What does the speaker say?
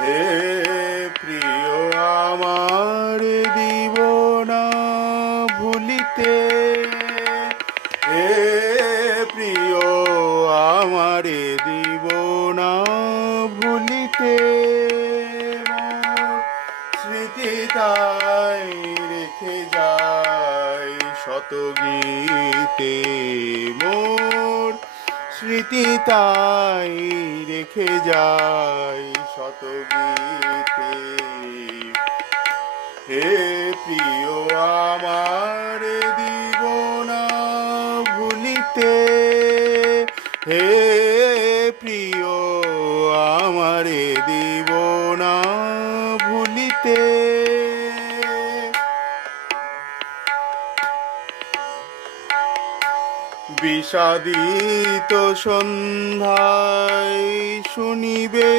হে প্রিয় আমার দিব না ভুলিতে, হে প্রিয় আমার দিব না ভুলিতে, স্মৃতি তাই রেখে যায় শত গীতে মোর, স্মৃতি তাই রেখে যায় শত গীতে। হে প্রিয় আমার দিব না ভুলিতে, হে প্রিয় আমার দিব না ভুলিতে। বিষাদিত সন্ধ্যায় শুনিবে